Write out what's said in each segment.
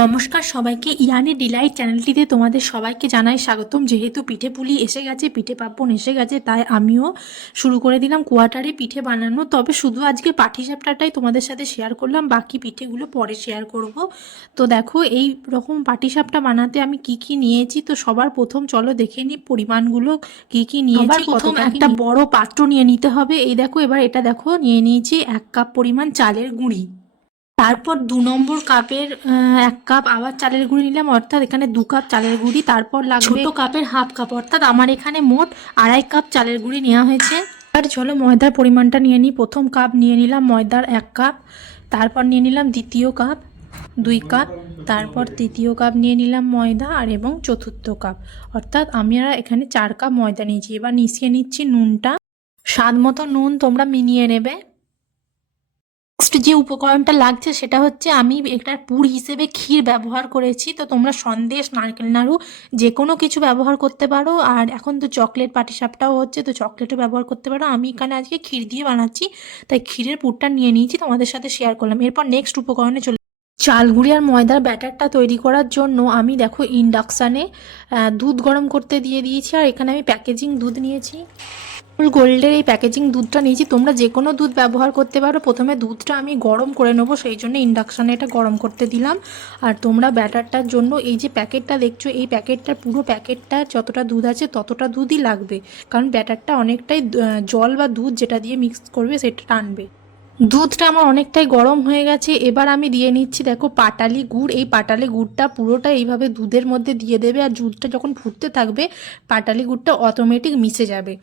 নমস্কার সবাইকে ইয়ানি ডিলাইট চ্যানেলটিতে তোমাদের সবাইকে জানাই স্বাগতম। যেহেতু পিঠে পুলি এসে গেছে পিঠে পার্বণ এসে গেছে তাই আমিও শুরু করে দিলাম কোয়াটারে পিঠে বানানো। তবে শুধু আজকে পাঠি পাটিসাপটাটাই তোমাদের সাথে শেয়ার করলাম বাকি পিঠেগুলো পরে শেয়ার করব। তো দেখো এই রকম পাটিসাপটা বানাতে আমি কি কি নিয়েছি? তো সবার প্রথম চলো দেখে নিই পরিমাণগুলো কি কি নিয়েছি প্রথম একটা বড় পাত্র নিয়ে নিতে হবে। এই দেখো এবার এটা দেখো নিয়ে নিয়েছি এক কাপ পরিমাণ চালের গুঁড়ি। তারপর দু নম্বর কাপের এক কাপ আবার চালের গুঁড়ি নিলাম অর্থাৎ এখানে দু কাপ চালের গুঁড়ি তারপর লাগবে ছোট কাপের হাফ কাপ অর্থাৎ আমার এখানে মোট আড়াই কাপ চালের গুঁড়ি নেওয়া হয়েছে। আর চলো ময়দার পরিমাণটা নিয়ে নিই। প্রথম কাপ নিয়ে নিলাম ময়দার এক কাপ তারপর নিয়ে নিলাম দ্বিতীয় কাপ দুই কাপ তারপর তৃতীয় কাপ নিয়ে নিলাম ময়দা আর এবং চতুর্থ কাপ। অর্থাৎ আমি আর এখানে চার কাপ ময়দা নিয়েছি। এবার মিশিয়ে নিচ্ছি নুনটা। স্বাদ মতো নুন তোমরা মিনিয়ে নেবে। নেক্সট যে উপকরণটা লাগছে সেটা হচ্ছে আমি এটার পুর হিসেবে ক্ষীর ব্যবহার করেছি। তো তোমরা সন্দেশ, নারকেল নাড়ু যে কোনো কিছু ব্যবহার করতে পারো। আর এখন তো চকলেট পাটিসাপটাও হচ্ছে, তো চকলেটও ব্যবহার করতে পারো। আমি এখানে আজকে ক্ষীর দিয়ে বানাচ্ছি, তাই ক্ষীরের পুরটা নিয়ে নিয়েছি, তোমাদের সাথে শেয়ার করলাম। এরপর নেক্সট উপকরণে চলে চালগুড়ি আর ময়দার ব্যাটারটা তৈরি করার জন্য আমি দেখো ইন্ডাকশানে দুধ গরম করতে দিয়ে দিয়েছি। আর এখানে আমি প্যাকেজিং দুধ নিয়েছি। গোল্ডের এই প্যাকেজিং দুধটা নিয়েছি। তোমরা যে কোনো দুধ ব্যবহার করতে পারো। প্রথমে দুধটা আমি গরম করে নেব, সেই জন্য ইন্ডাকশানে এটা গরম করতে দিলাম। আর তোমরা ব্যাটারটার জন্য এই যে প্যাকেটটা দেখছ, এই প্যাকেটটা পুরো প্যাকেটটা যতটা দুধ আছে ততটা দুধই লাগবে। কারণ ব্যাটারটা অনেকটাই জল বা দুধ যেটা দিয়ে মিক্স করবে সেটা টানবে। দুধটা আমার অনেকটাই গরম হয়ে গেছে। এবার আমি দিয়ে নিচ্ছি, দেখো, পাটালি গুড়। এই পাটালি গুড়টা পুরোটা এইভাবে দুধের মধ্যে দিয়ে দেবে। আর দুধটা যখন ফুটতে থাকবে, পাটালি গুড়টা অটোমেটিক মিশে যাবে।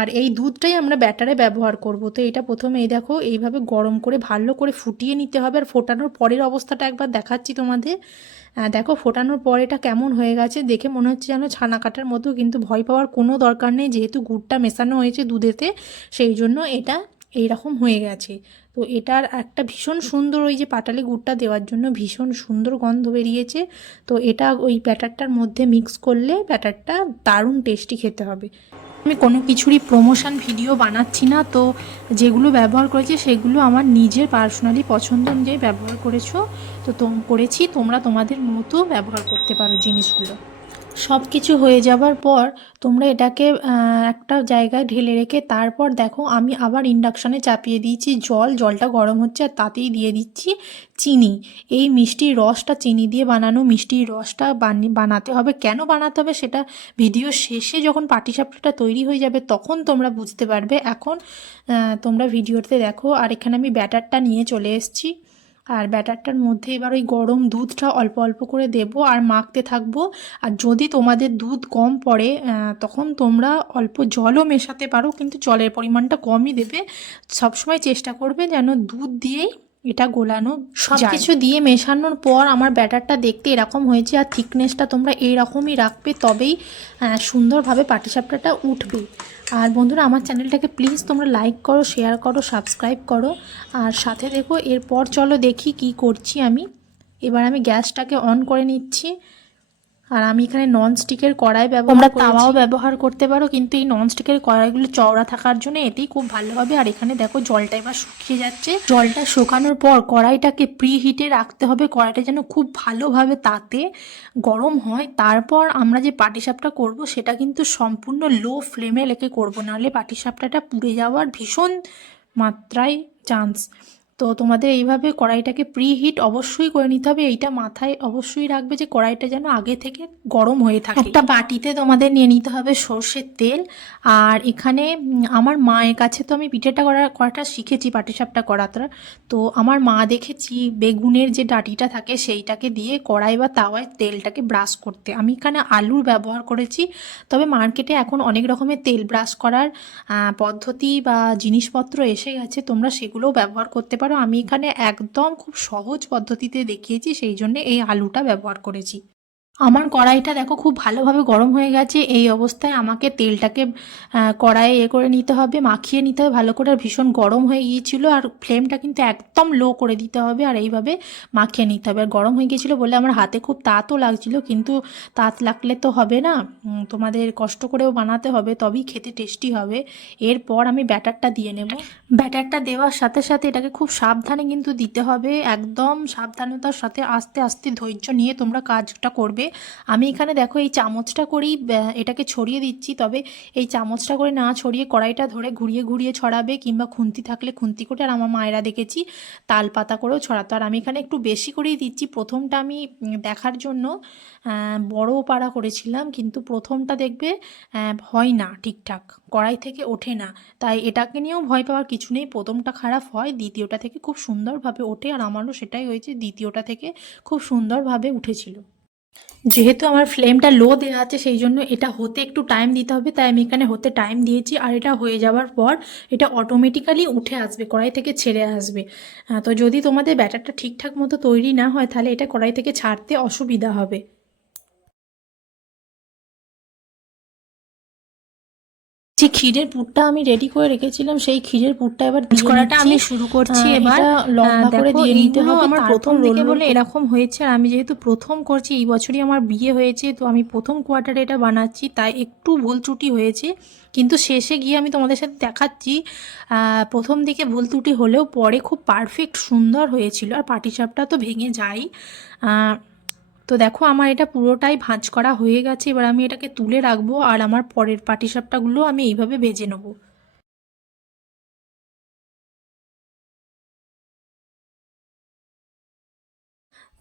আর এই দুধটাই আমরা ব্যাটারে ব্যবহার করব। তো এটা প্রথমে এই দেখো, এইভাবে গরম করে, ভালো করে ফুটিয়ে নিতে হবে। আর ফোটানোর পরের অবস্থাটা একবার দেখাচ্ছি তোমাদের। দেখো, ফোটানোর পর এটা কেমন হয়ে গেছে, দেখে মনে হচ্ছে যেন ছানা কাটার মতো, কিন্তু ভয় পাওয়ার কোনো দরকার নেই, যেহেতু গুড়টা মেশানো হয়েছে দুধেতে, সেই জন্য এটা এইরকম হয়ে গেছে। তো এটার একটা ভীষণ সুন্দর ওই যে পাটালি গুড়টা দেওয়ার জন্য ভীষণ সুন্দর গন্ধ বেরিয়েছে। তো এটা ওই ব্যাটারটার মধ্যে মিক্স করলে ব্যাটারটা দারুণ টেস্টি খেতে হবে। আমি কোনো কিছুরই প্রমোশন ভিডিও বানাচ্ছি না, তো যেগুলো ব্যবহার করেছি সেগুলো আমার নিজের পার্সোনালি পছন্দ অনুযায়ী ব্যবহার করেছ। তো করেছি, তোমরা তোমাদের মতো ব্যবহার করতে পারো জিনিসগুলো। সব কিছু হয়ে যাবার পর তোমরা এটাকে একটা জায়গায় ঢেলে রেখে তারপর দেখো আমি আবার ইন্ডাকশানে চাপিয়ে দিয়েছি জল। জলটা গরম হচ্ছে আর তাতেই দিয়ে দিচ্ছি চিনি। এই মিষ্টির রসটা চিনি দিয়ে বানানো মিষ্টির রসটা বানি- বানাতে হবে। কেন বানাতে হবে সেটা ভিডিও শেষে যখন পাটিসাপটাটা তৈরি হয়ে যাবে তখন তোমরা বুঝতে পারবে। এখন তোমরা ভিডিওতে দেখো। আর এখানে আমি ব্যাটারটা নিয়ে চলে এসেছি। আর ব্যাটারটার মধ্যে এবার ওই গরম দুধটা অল্প অল্প করে দেব আর মাখতে থাকব। আর যদি তোমাদের দুধ কম পড়ে তখন তোমরা অল্প জলও মেশাতে পারো, কিন্তু জলের পরিমাণটা কমই দেবে। সবসময় চেষ্টা করবে যেন দুধ দিয়েই এটা গোলানো সব কিছু দিয়ে মেশানোর পর আমার ব্যাটারটা দেখতে এরকম হয়েছে আর থিকনেসটা তোমরা এইরকমই রাখবে তবেই সুন্দরভাবে পাটিসাপটাটা উঠবে। আর বন্ধুরা, আমার চ্যানেলটাকে প্লিজ তোমরা লাইক করো, শেয়ার করো, সাবস্ক্রাইব করো। আর সাথে দেখো এরপর চলো দেখি কি করছি আমি। এবার আমি গ্যাসটাকে অন করে নিচ্ছি। আর আমি এখানে নন স্টিকের কড়াই ব্যবহার তোমরা তাওয়াও ব্যবহার করতে পারো কিন্তু এই নন স্টিকের কড়াইগুলো চওড়া থাকার জন্য এতেই খুব ভালো হবে। আর এখানে দেখো জলটা এবার শুকিয়ে যাচ্ছে। জলটা শুকানোর পর কড়াইটাকে প্রি হিটে রাখতে হবে। কড়াইটা যেন খুব ভালোভাবে তাতে গরম হয়। তারপর আমরা যে পাটিসাপটা করব সেটা কিন্তু সম্পূর্ণ লো ফ্লেমে রেখে করব। নাহলে পাটিসাপটাটা পুড়ে যাওয়ার ভীষণ মাত্রায় চান্স তো তোমাদের এইভাবে কড়াইটাকে প্রি হিট অবশ্যই করে নিতে হবে। এইটা মাথায় অবশ্যই রাখবে যে কড়াইটা যেন আগে থেকে গরম হয়ে থাকে। একটা বাটিতে তোমাদের নিয়ে নিতে হবে সর্ষের তেল। আর এখানে আমার মায়ের কাছে তো আমি পিঠেটা করা, করাটা শিখেছি, পাটিসাপটা করাটা। তো আমার মা দেখেছি বেগুনের যে ডাটিটা থাকে সেইটাকে দিয়ে কড়াই বা তাওয়ায় তেলটাকে ব্রাশ করতে। আমি এখানে আলুর ব্যবহার করেছি, তবে মার্কেটে এখন অনেক রকমের তেল ব্রাশ করার পদ্ধতি বা জিনিসপত্র এসে গেছে। তোমরা সেগুলোও ব্যবহার করতে পারো। আমি এখানে একদম খুব সহজ পদ্ধতিতে দেখিয়েছি সেই জন্যে এই আলুটা ব্যবহার করেছি। আমার কড়াইটা দেখো খুব ভালোভাবে গরম হয়ে গেছে। এই অবস্থায় আমাকে তেলটাকে কড়াইয়ে এ করে নিতে হবে, মাখিয়ে নিতে হবে, ভালো করে। আর ভীষণ গরম হয়ে গিয়েছিল আর ফ্লেমটা কিন্তু একদম লো করে দিতে হবে আর এইভাবে মাখিয়ে নিতে হবে। আর গরম হয়ে গিয়েছিল বলে আমার হাতে খুব তাঁতও লাগছিল, কিন্তু তাঁত লাগলে তো হবে না। তোমাদের কষ্ট করেও বানাতে হবে, তবেই খেতে টেস্টি হবে। এরপর আমি ব্যাটারটা দিয়ে নেব। ব্যাটারটা দেওয়ার সাথে সাথে এটাকে খুব সাবধানে কিন্তু দিতে হবে। একদম সাবধানতার সাথে আস্তে আস্তে ধৈর্য নিয়ে তোমরা কাজটা করবে। আমি এখানে দেখো এই চামচটা করেই এটাকে ছড়িয়ে দিচ্ছি। তবে এই চামচটা করে না ছড়িয়ে কড়াইটা ধরে ঘুরিয়ে ঘুরিয়ে ছড়াবে কিংবা খুন্তি থাকলে খুন্তি করে আর আমার মায়েরা দেখেছি তাল পাতা করেও ছড়াতো। আর আমি এখানে একটু বেশি করেই দিচ্ছি। প্রথমটা আমি দেখার জন্য আহ, বড় পাড়া করেছিলাম কিন্তু প্রথমটা দেখবে হয় না ঠিকঠাক। কড়াই থেকে ওঠে না। তাই এটাকে নিয়েও ভয় পাওয়ার কিছু নেই। প্রথমটা খারাপ হয় দ্বিতীয়টা থেকে খুব সুন্দরভাবে ওঠে আর আমারও সেটাই হয়েছে। দ্বিতীয়টা থেকে খুব সুন্দরভাবে উঠেছিল। যেহেতু আমার ফ্লেমটা লো দেওয়া আছে, সেই জন্য এটা হতে একটু টাইম দিতে হবে। তাই আমি এখানে হতে টাইম দিয়েছি আর এটা হয়ে যাওয়ার পর এটা অটোমেটিক্যালি উঠে আসবে, কড়াই থেকে ছেড়ে আসবে। তো যদি তোমাদের ব্যাটারটা ঠিকঠাক মতো তৈরি না হয়, তাহলে এটা কড়াই থেকে ছাড়তে অসুবিধা হবে। যে ক্ষীরের পুরটা আমি রেডি করে রেখেছিলাম সেই ক্ষীরের পুরটা এবার করাটা আমি শুরু করছি এবার। লম্বা করে দিয়ে নিতে হবে আমার প্রথম দিকে বলে এরকম হয়েছে আর আমি যেহেতু প্রথম করছি এই বছরই আমার বিয়ে হয়েছে তো আমি প্রথম কোয়ার্টারে এটা বানাচ্ছি তাই একটু ভুল ত্রুটি হয়েছে। কিন্তু শেষে গিয়ে আমি তোমাদের সাথে দেখাচ্ছি প্রথম দিকে ভুল ত্রুটি হলেও পরে খুব পারফেক্ট সুন্দর হয়েছিল আর পাটিসাপটা তো ভেঙে যায়। তো দেখো আমার এটা পুরোটাই ভাঁজ করা হয়ে গেছে, এবার আমি এটাকে তুলে রাখব আর আমার পরের পাটিসাপটাগুলো আমি এইভাবে ভেজে নেব।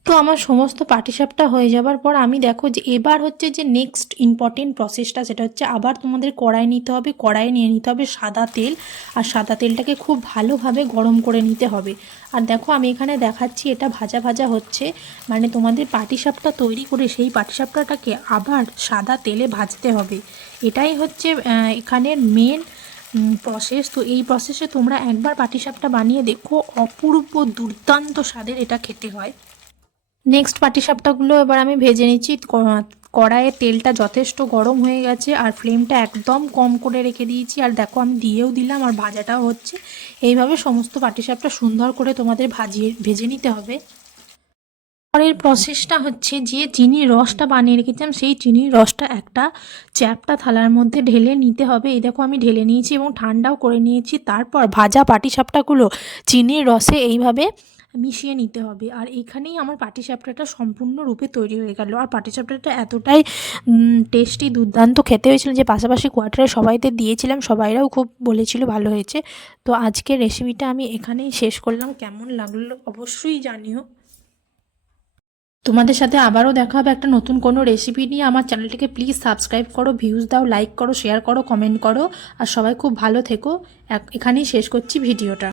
তো আমার সমস্ত পাটিসাপটা হয়ে যাবার পর আমি দেখো যে এবার হচ্ছে যে নেক্সট ইম্পর্টেন্ট প্রসেসটা সেটা হচ্ছে আবার তোমাদের কড়াই নিতে হবে কড়াই নিয়ে নিতে হবে সাদা তেল। আর সাদা তেলটাকে খুব ভালোভাবে গরম করে নিতে হবে। আর দেখো আমি এখানে দেখাচ্ছি এটা ভাজা ভাজা হচ্ছে। মানে তোমাদের পাটিসাপটা তৈরি করে সেই পাটিসাপটাটাকে আবার সাদা তেলে ভাজতে হবে। এটাই হচ্ছে এখানের মেন প্রসেস তো এই প্রসেসে তোমরা একবার পাটিসাপটা বানিয়ে দেখো, অপূর্ব দুর্দান্ত স্বাদের এটা খেতে হয়। নেক্সট পাটিসাপটাগুলো এবার আমি ভেজে নিচ্ছি। কড়াইয়ে তেলটা যথেষ্ট গরম হয়ে গেছে আর ফ্লেমটা একদম কম করে রেখে দিয়েছি। আর দেখো আমি দিয়েও দিলাম আর ভাজাটাও হচ্ছে। এইভাবে সমস্ত পাটিসাপটা সুন্দর করে তোমাদের ভাজিয়ে, ভেজে নিতে হবে। পরের প্রসেসটা হচ্ছে যে চিনির রসটা বানিয়ে রেখেছিলাম, সেই চিনির রসটা একটা চ্যাপটা থালার মধ্যে ঢেলে নিতে হবে। এই দেখো আমি ঢেলে নিয়েছি এবং ঠান্ডাও করে নিয়েছি। তারপর ভাজা পাটিসাপটাগুলো চিনির রসে এইভাবে মিশিয়ে নিতে হবে। আর এখানেই আমার পাটিসাপটাটা সম্পূর্ণরূপে তৈরি হয়ে গেল। আর পাটিসাপটাটা এতটাই টেস্টি দুর্দান্ত। খেতে হয়েছিল যে পাশাপাশি কোয়ার্টারে সবাইতে দিয়েছিলাম, সবাইরাও খুব বলেছিল ভালো হয়েছে। তো আজকের রেসিপিটা আমি এখানেই শেষ করলাম। কেমন লাগল অবশ্যই জানিও। তোমাদের সাথে আবারও দেখা হবে একটা নতুন কোনো রেসিপি নিয়ে। আমার চ্যানেলটিকে প্লিজ সাবস্ক্রাইব করো ভিউজ দাও লাইক করো শেয়ার করো কমেন্ট করো। আর সবাই খুব ভালো থেকো। এখানেই শেষ করছি ভিডিওটা।